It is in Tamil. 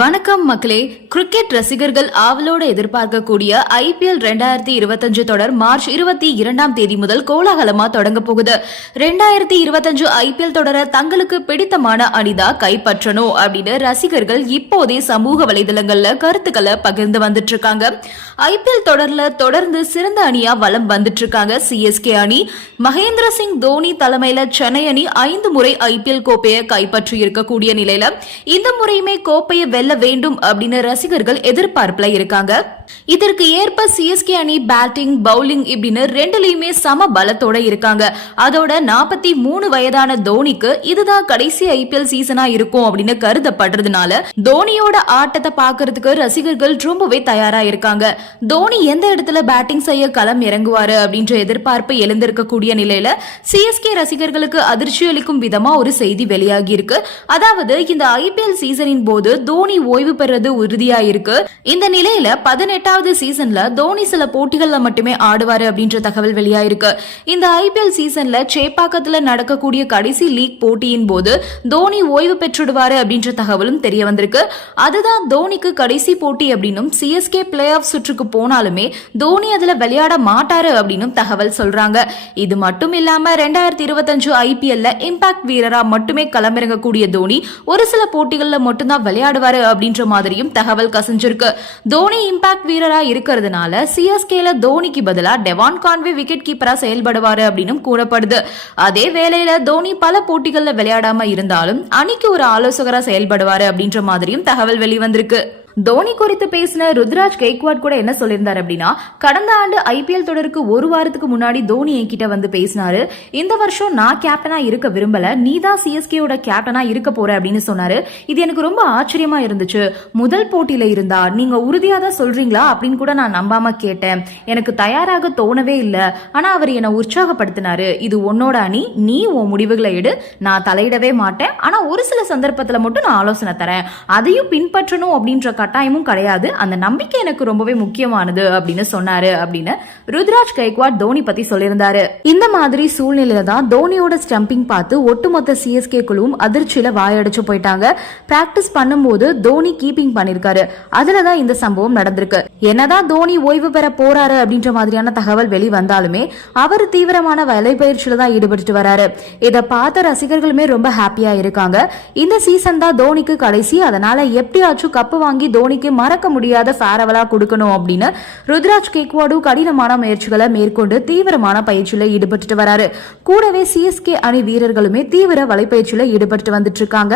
வணக்கம் மக்களே. கிரிக்கெட் ரசிகர்கள் ஆவலோடு எதிர்பார்க்கக்கூடிய ஐபிஎல் ரெண்டாயிரத்தி இருபத்தஞ்சு தொடர் மார்ச் இருபத்தி இரண்டாம் தேதி முதல் கோலாகலமா தொடங்க போகுது. ரெண்டாயிரத்தி இருபத்தஞ்சு ஐபிஎல் தொடரை தங்களுக்கு பிடித்தமான அணிதா கைப்பற்றணும் அப்படின்னு ரசிகர்கள் இப்போதே சமூக வலைதளங்கள்ல கருத்துக்களை பகிர்ந்து வந்துட்டு இருக்காங்க ஐபிஎல் தொடர்ல தொடர்ந்து சிறந்த அணியா வலம் வந்துட்டு இருக்காங்க சிஎஸ்கே அணி. மகேந்திர சிங் தோனி தலைமையில சென்னை அணி ஐந்து முறை ஐபிஎல் கோப்பையை கைப்பற்றி இருக்கக்கூடிய நிலையில இந்த முறையுமே கோப்பையை வெல்ல வேண்டும் அப்படின்னு ரசிகர்கள் எதிர்பார்ப்புல இருக்காங்க. இதற்கு ஏற்ப சிஎஸ்கே அணி பேட்டிங் பவுலிங் இப்படின்னு ரெண்டுலயுமே சம பலத்தோட இருக்காங்க. அதோட நாற்பத்தி மூணு வயதான தோனிக்கு இதுதான் கடைசி ஐபிஎல் சீசனா இருக்கும் அப்படின்னு கருதப்படுறதுனால தோனியோட ஆட்டத்தை பாக்குறதுக்கு ரசிகர்கள் ரொம்பவே தயாரா இருக்காங்க. தோனி எந்த இடத்துல பேட்டிங் செய்ய களம் இறங்குவாரு அப்படின்ற எதிர்பார்ப்பு எழுந்திருக்கக்கூடிய நிலையில சிஎஸ்கே ரசிகர்களுக்கு அதிர்ச்சி அளிக்கும் விதமா ஒரு செய்தி வெளியாகி இருக்கு. அதாவது இந்த ஐபிஎல் சீசனின் போது தோனி ஓய்வு பெறது உறுதியா இருக்கு இந்த நிலையில பதினெட்டு பதினெட்டாவது சீசன்ல தோனி சில போட்டிகள்ல மட்டுமே ஆடுவாரு அப்படின்ற தகவல் வெளியாயிருக்கு. இந்த ஐபிஎல் சீசன்ல சேப்பாக்கத்துல நடக்கக்கூடிய கடைசி லீக் போட்டியின் போது தோனி ஓய்வு பெற்றுடுவாரு அப்படின்ற தகவலும் தெரிய வந்திருக்கு. அதுதான் தோனிக்கு கடைசி போட்டி அப்படின்னும் சிஎஸ்கே பிளே ஆஃப் சுற்றுக்கு போனாலுமே தோனி அதுல விளையாட மாட்டாரு அப்படின்னும் தகவல் சொல்றாங்க. இது மட்டும் இல்லாம ரெண்டாயிரத்தி இருபத்தஞ்சு ஐபிஎல்ல இம்பாக்ட் வீரரா மட்டுமே களமிறங்கக்கூடிய தோனி ஒரு சில போட்டிகள்ல மட்டும்தான் விளையாடுவாரு அப்படின்ற மாதிரியும் தகவல் கசிஞ்சிருக்கு. தோனி இம்பாக்ட் வீரரா இருக்கிறதுனால சிஎஸ்கேல தோனிக்கு பதிலா டெவான் கான்வே விக்கெட் கீப்பரா செயல்படுவாரு அப்படின்னு கூறப்படுது. அதே வேளையில தோனி பல போட்டிகளில் விளையாடாம இருந்தாலும் அணிக்கு ஒரு ஆலோசகரா செயல்படுவாரு அப்படின்ற மாதிரியும் தகவல் வெளிவந்திருக்கு. தோனி குறித்து பேசின ருத்ராஜ் கெய்க்வாட் கூட என்ன சொல்லியிருந்தார் அப்படின்னா கடந்த ஆண்டு ஐபிஎல் தொடருக்கு ஒரு வாரத்துக்கு முன்னாடி தோனி என்கிட்ட வந்து பேசினாரு. இந்த வருஷம் நான் கேப்டனா இருக்க விரும்பல நீ தான் சிஎஸ்கேயோட கேப்டனா இருக்க போற அப்படின்னு சொன்னாரு. இது எனக்கு ரொம்ப ஆச்சரியமா இருந்துச்சு. முதல் போட்டியில இருந்தா நீங்க உறுதியா தான் சொல்றீங்களா அப்படின்னு கூட நான் நம்பாம கேட்டேன். எனக்கு தயாராக தோணவே இல்லை. ஆனா அவர் என்னை உற்சாகப்படுத்தினாரு. இது உன்னோட அணி நீ உன் முடிவுகளை எடு. நான் தலையிடவே மாட்டேன். ஆனா ஒரு சில சந்தர்ப்பத்துல மட்டும் நான் ஆலோசனை தரேன். அதையும் பின்பற்றணும் அப்படின்ற கட்டாயமும் கிடையாது. அந்த நம்பிக்கை எனக்கு ரொம்பவே முக்கியமானது அப்படின்னு சொன்னாரு அப்படின்னு ருத்ராஜ் கைக்வாட் தோனி பத்தி சொல்லியிருந்தாரு. இந்த மாதிரி சூழ்நிலையில தான் தோனியோட ஸ்டம்பிங் பார்த்து ஒட்டுமொத்த சிஎஸ்கே குழுவும் அதிர்ச்சியில வாயடிச்சு போயிட்டாங்க. பிராக்டிஸ் பண்ணும்போது தோனி கீப்பிங் பண்ணிருக்காரு அதுலதான் இந்த சம்பவம் நடந்திருக்கு. என்னதான் தோனி ஓய்வு பெற போறாரு அப்படின்ற மாதிரியான தகவல் வெளிவந்தாலுமே அவர் தீவிரமான வலைப்பயிற்சியில தான் ஈடுபட்டு வராரு. இதை பார்த்த ரசிகர்களுமே ரொம்ப ஹாப்பியா இருக்காங்க. இந்த சீசன் தான் தோனிக்கு கடைசி. அதனால எப்படியாச்சும் கப்பு வாங்கி தோனிக்கு மறக்க முடியாத ஃபேரவலா கொடுக்கணும் அப்படின்னு ருத்ராஜ் கேக்வாடு கடினமான முயற்சிகளை மேற்கொண்டு தீவிரமான பயிற்சியில ஈடுபட்டு வராரு. கூடவே சிஎஸ்கே அணி வீரர்களுமே தீவிர வலைப்பயிற்சியில ஈடுபட்டு வந்துட்டு இருக்காங்க.